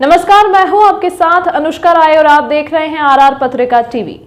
नमस्कार, मैं हूं आपके साथ अनुष्का राय और आप देख रहे हैं आरआर पत्रिका टीवी।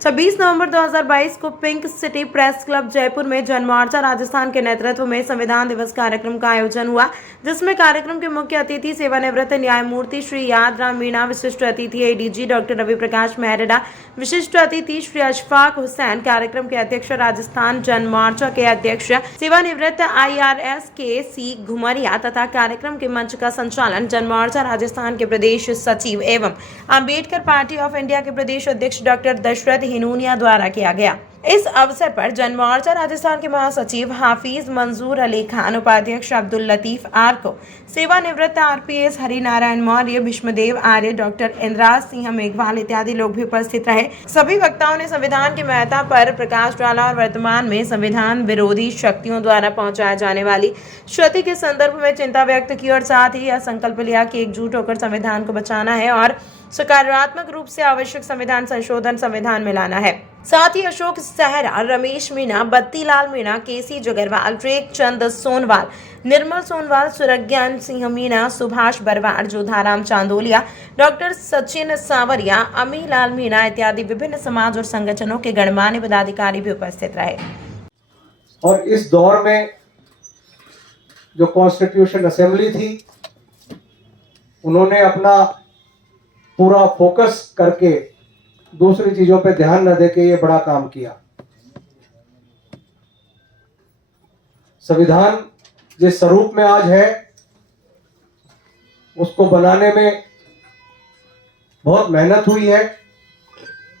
26 नवंबर 2022 को pink city press club Jaipur में जनमोर्चा राजस्थान के नेतृत्व में संविधान दिवस कार्यक्रम का आयोजन हुआ, जिसमें कार्यक्रम के मुख्य अतिथि सेवानिवृत्त न्यायमूर्ति श्री यादराम मीणा, विशिष्ट अतिथि एडीजी डॉक्टर रवि प्रकाश मेहरडा, विशिष्ट अतिथि श्री अशफाक हुसैन, कार्यक्रम के अध्यक्ष राजस्थान जनमोर्चा के अध्यक्ष सेवानिवृत्त IRS के सी घुमरिया तथा कार्यक्रम के मंच का संचालन जनमोर्चा राजस्थान के प्रदेश सचिव एवं अम्बेडकर पार्टी ऑफ इंडिया के प्रदेश अध्यक्ष डॉक्टर दशरथ हिनूनिया द्वारा किया गया। इस अवसर पर जनमोर्चा राजस्थान के महासचिव हाफिज मंजूर अली खान, उपाध्यक्ष अब्दुल लतीफ आर्को, सेवानिवृत्त RPS हरिनारायण मौर्य, भीष्मदेव आर्य, डॉक्टर इंद्राज सिंह मेघवाल इत्यादि लोग भी उपस्थित रहे। सभी वक्ताओं ने संविधान की महत्ता पर प्रकाश डाला और वर्तमान में संविधान विरोधी शक्तियों द्वारा पहुंचाए जाने वाली क्षति के संदर्भ में चिंता व्यक्त की और साथ ही यह संकल्प लिया कि एकजुट होकर संविधान को बचाना है और सकारात्मक रूप से आवश्यक संविधान संशोधन संविधान में लाना है। साथ ही अशोक सहरा, रमेश मीणा, बत्तीलाल मीणा, केसी जगरवाल, रेख चंद सोनवाल, निर्मल सोनवाल, सुरज्ञान सिंह मीणा, सुभाष बरवाड़, जोधाराम चांदोलिया, डॉक्टर सचिन सांवरिया, अमीलाल मीणा इत्यादि विभिन्न समाज और संगठनों के गणमान्य पदाधिकारी भी उपस्थित रहे। और इस दौर में जो कॉन्स्टिट्यूशन असेंबली थी, उन्होंने अपना पूरा फोकस करके दूसरी चीजों पे ध्यान न देके ये बड़ा काम किया। संविधान जिस स्वरूप में आज है, उसको बनाने में बहुत मेहनत हुई है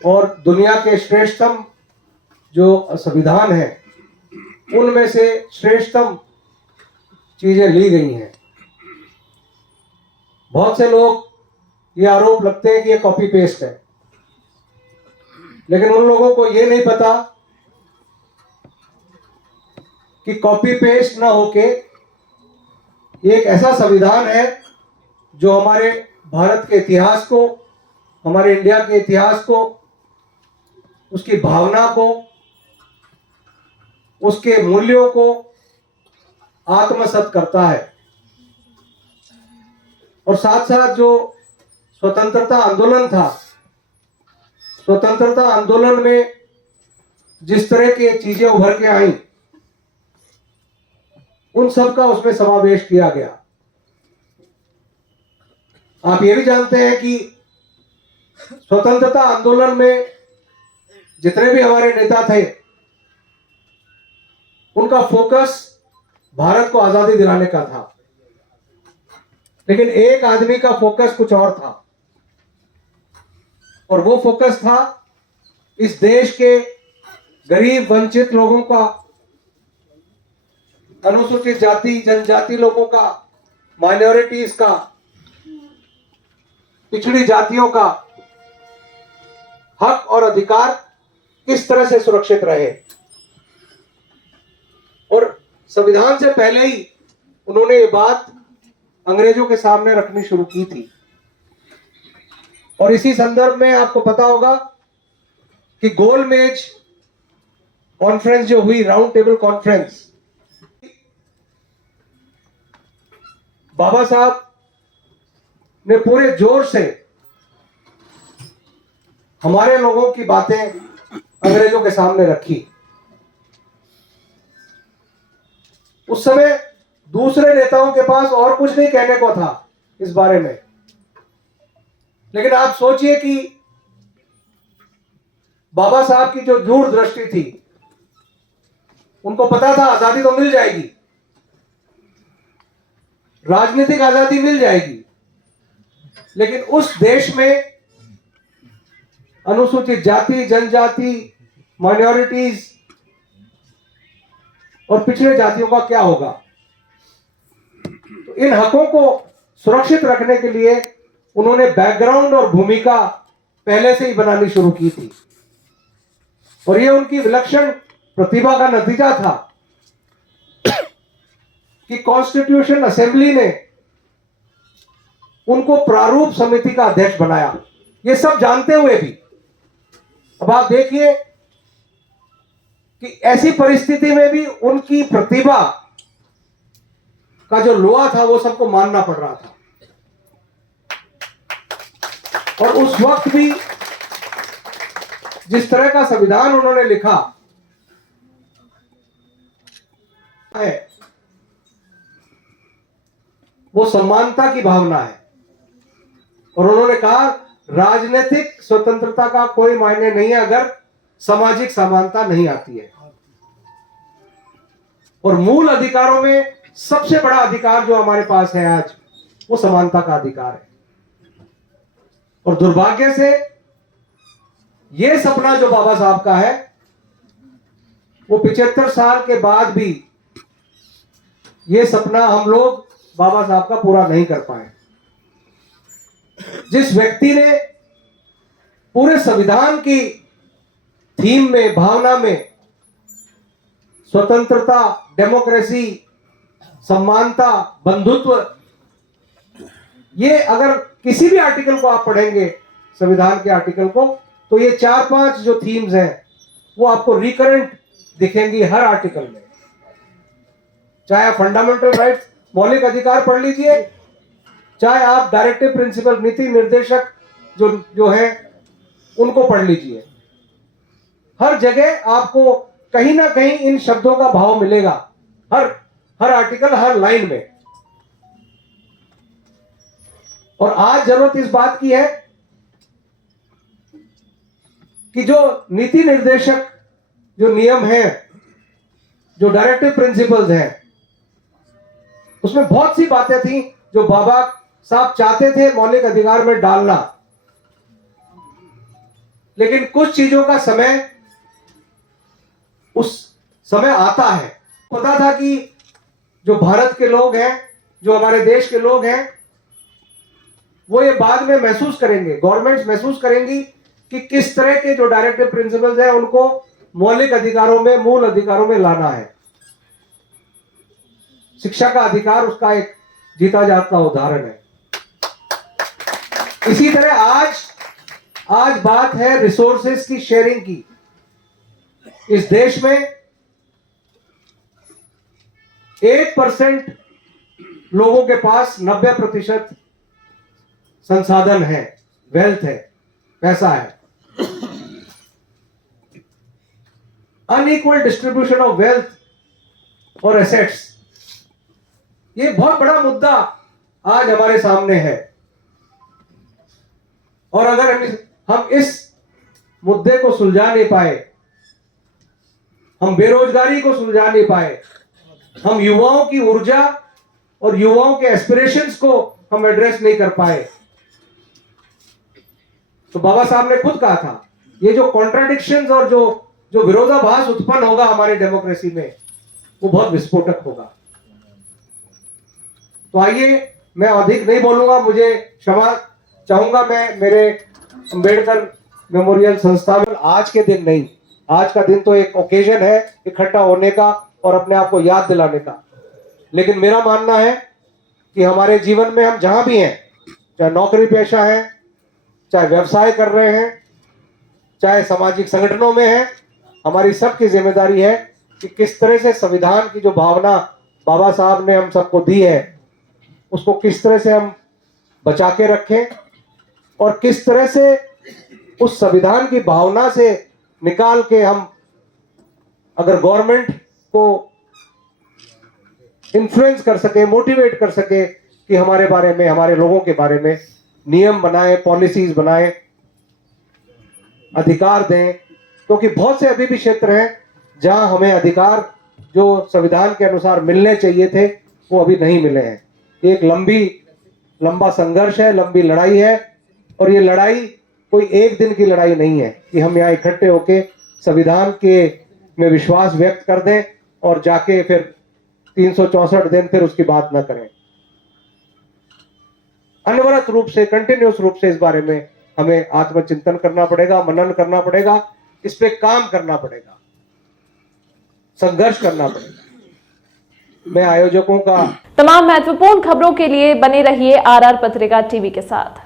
और दुनिया के श्रेष्ठतम जो संविधान है, उनमें से श्रेष्ठतम चीजें ली गई हैं। बहुत से लोग ये आरोप लगते हैं कि ये कॉपी पेस्ट है, लेकिन उन लोगों को ये नहीं पता कि कॉपी पेस्ट ना होके ये एक ऐसा संविधान है जो हमारे भारत के इतिहास को, हमारे इंडिया के इतिहास को, उसकी भावना को, उसके मूल्यों को आत्मसात करता है। और साथ साथ जो स्वतंत्रता आंदोलन था, स्वतंत्रता आंदोलन में जिस तरह की चीजें उभर के आई, उन सब का उसमें समावेश किया गया। आप ये भी जानते हैं कि स्वतंत्रता आंदोलन में जितने भी हमारे नेता थे, उनका फोकस भारत को आजादी दिलाने का था, लेकिन एक आदमी का फोकस कुछ और था, और वो फोकस था इस देश के गरीब वंचित लोगों का, अनुसूचित जाति जनजाति लोगों का, माइनॉरिटीज का, पिछड़ी जातियों का हक और अधिकार किस तरह से सुरक्षित रहे। और संविधान से पहले ही उन्होंने ये बात अंग्रेजों के सामने रखनी शुरू की थी। और इसी संदर्भ में आपको पता होगा कि गोलमेज कॉन्फ्रेंस जो हुई, राउंड टेबल कॉन्फ्रेंस, बाबा साहब ने पूरे जोर से हमारे लोगों की बातें अंग्रेजों के सामने रखी। उस समय दूसरे नेताओं के पास और कुछ नहीं कहने को था इस बारे में, लेकिन आप सोचिए कि बाबा साहब की जो दूरदृष्टि थी, उनको पता था आजादी तो मिल जाएगी, राजनीतिक आजादी मिल जाएगी, लेकिन उस देश में अनुसूचित जाति जनजाति, माइनॉरिटीज और पिछड़े जातियों का क्या होगा। तो इन हकों को सुरक्षित रखने के लिए उन्होंने बैकग्राउंड और भूमिका पहले से ही बनानी शुरू की थी, और यह उनकी विलक्षण प्रतिभा का नतीजा था कि कॉन्स्टिट्यूशन असेंबली ने उनको प्रारूप समिति का अध्यक्ष बनाया। ये सब जानते हुए भी अब आप देखिए कि ऐसी परिस्थिति में भी उनकी प्रतिभा का जो लोहा था वो सबको मानना पड़ रहा था। और उस वक्त भी जिस तरह का संविधान उन्होंने लिखा है वो समानता की भावना है। और उन्होंने कहा राजनीतिक स्वतंत्रता का कोई मायने नहीं है अगर सामाजिक समानता नहीं आती है। और मूल अधिकारों में सबसे बड़ा अधिकार जो हमारे पास है आज वो समानता का अधिकार है। और दुर्भाग्य से ये सपना जो बाबा साहब का है वो 75 साल के बाद भी ये सपना हम लोग बाबा साहब का पूरा नहीं कर पाए। जिस व्यक्ति ने पूरे संविधान की थीम में, भावना में स्वतंत्रता, डेमोक्रेसी, समानता, बंधुत्व, ये अगर किसी भी आर्टिकल को आप पढ़ेंगे संविधान के आर्टिकल को, तो ये 4-5 जो थीम्स हैं वो आपको रिकरेंट दिखेंगी हर आर्टिकल में। चाहे आप फंडामेंटल राइट्स, मौलिक अधिकार पढ़ लीजिए, चाहे आप डायरेक्टिव प्रिंसिपल, नीति निर्देशक जो है उनको पढ़ लीजिए। हर जगह आपको कहीं ना कहीं इन शब्दों का भाव मिलेगा, हर आर्टिकल, हर लाइन में। और आज जरूरत इस बात की है कि जो नीति निर्देशक जो नियम हैं, जो डायरेक्टिव प्रिंसिपल्स हैं, उसमें बहुत सी बातें थी जो बाबा साहब चाहते थे मौलिक अधिकार में डालना, लेकिन कुछ चीजों का समय उस समय आता है। पता था कि जो भारत के लोग हैं, जो हमारे देश के लोग हैं, वो ये बाद में महसूस करेंगे, गवर्नमेंट्स महसूस करेंगी कि किस तरह के जो डायरेक्टिव प्रिंसिपल्स हैं उनको मौलिक अधिकारों में, मूल अधिकारों में लाना है। शिक्षा का अधिकार उसका एक जीता जागता उदाहरण है। इसी तरह आज बात है रिसोर्सेस की शेयरिंग की। इस देश में 1% लोगों के पास 90% संसाधन है, वेल्थ है, पैसा है। अनइक्वल डिस्ट्रीब्यूशन ऑफ वेल्थ और एसेट्स, ये बहुत बड़ा मुद्दा आज हमारे सामने है। और अगर हम इस मुद्दे को सुलझा नहीं पाए, हम बेरोजगारी को सुलझा नहीं पाए, हम युवाओं की ऊर्जा और युवाओं के एस्पिरेशंस को हम एड्रेस नहीं कर पाए, तो बाबा साहब ने खुद कहा था ये जो कॉन्ट्राडिक्शंस और जो विरोधाभास उत्पन्न होगा हमारे डेमोक्रेसी में, वो बहुत विस्फोटक होगा। तो आइए, मैं अधिक नहीं बोलूंगा, मुझे क्षमा चाहूंगा। मैं मेरे अंबेडकर मेमोरियल संस्था में आज के दिन नहीं, आज का दिन तो एक ओकेजन है इकट्ठा होने का और अपने आप को याद दिलाने का, लेकिन मेरा मानना है कि हमारे जीवन में हम जहां भी हैं, चाहे नौकरी पेशा है, चाहे व्यवसाय कर रहे हैं, चाहे सामाजिक संगठनों में हैं, हमारी सबकी जिम्मेदारी है कि किस तरह से संविधान की जो भावना बाबा साहब ने हम सबको दी है उसको किस तरह से हम बचा के रखें और किस तरह से उस संविधान की भावना से निकाल के हम अगर गवर्नमेंट को इन्फ्लुएंस कर सके, मोटिवेट कर सके कि हमारे बारे में, हमारे लोगों के बारे में नियम बनाए, पॉलिसीज बनाए, अधिकार दें। क्योंकि बहुत से अभी भी क्षेत्र हैं जहां हमें अधिकार जो संविधान के अनुसार मिलने चाहिए थे वो अभी नहीं मिले हैं। एक लंबा संघर्ष है, लंबी लड़ाई है, और ये लड़ाई कोई एक दिन की लड़ाई नहीं है कि हम यहाँ इकट्ठे होके संविधान के में विश्वास व्यक्त कर दें और जाके फिर 364 दिन फिर उसकी बात ना करें। अनवरत रूप से, कंटिन्यूस रूप से इस बारे में हमें आत्मचिंतन करना पड़ेगा, मनन करना पड़ेगा, इस पे काम करना पड़ेगा, संघर्ष करना पड़ेगा। मैं आयोजकों का तमाम महत्वपूर्ण खबरों के लिए बने रहिए आरआर पत्रिका टीवी के साथ।